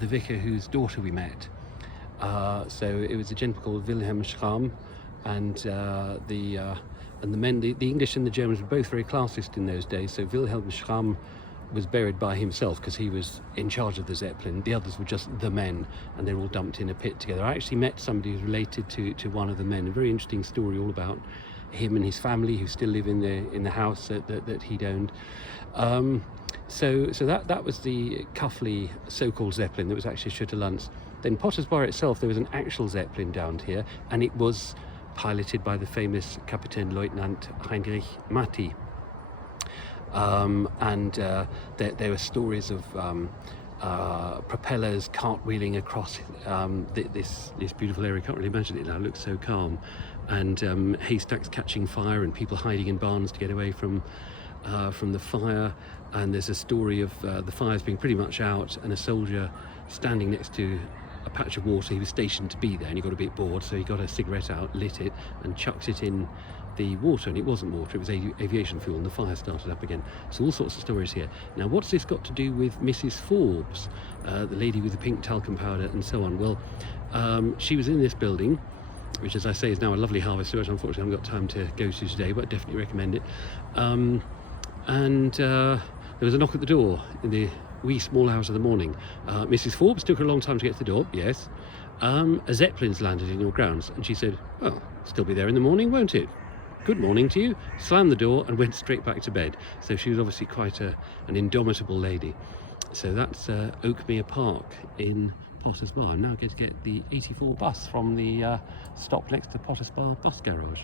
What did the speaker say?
the vicar whose daughter we met. So it was a gentleman called Wilhelm Schramm, and the men, the English and the Germans were both very classist in those days. So Wilhelm Schramm was buried by himself because he was in charge of the Zeppelin. The others were just the men, and they were all dumped in a pit together. I actually met somebody who's related to one of the men. A very interesting story all about him and his family, who still live in the house that he'd owned. So that was the Cuffley so-called Zeppelin that was actually Schütte-Lanz. Then Potters Bar itself, there was an actual Zeppelin down here, and it was piloted by the famous Kapitänleutnant Heinrich Matti. There were stories of propellers cartwheeling across this beautiful area. I can't really imagine it now, it looks so calm. And haystacks catching fire and people hiding in barns to get away from the fire. And there's a story of the fires being pretty much out and a soldier standing next to a patch of water. He was stationed to be there and he got a bit bored, so he got a cigarette out, lit it and chucked it in the water, and it wasn't water, it was aviation fuel, and the fire started up again. So all sorts of stories here. Now what's this got to do with Mrs. Forbes, the lady with the pink talcum powder and so on? Well, she was in this building, which, as I say, is now a lovely harvester, which unfortunately I haven't got time to go to today, but I definitely recommend it. There was a knock at the door in the wee small hours of the morning. Mrs. Forbes, took her a long time to get to the door, yes. A Zeppelin's landed in your grounds. And she said, well, still be there in the morning, won't it? Good morning to you. Slammed the door and went straight back to bed. So she was obviously quite an indomitable lady. So that's Oakmere Park in Potters Bar. I'm now going to get the 84 bus from the stop next to Potters Bar bus garage.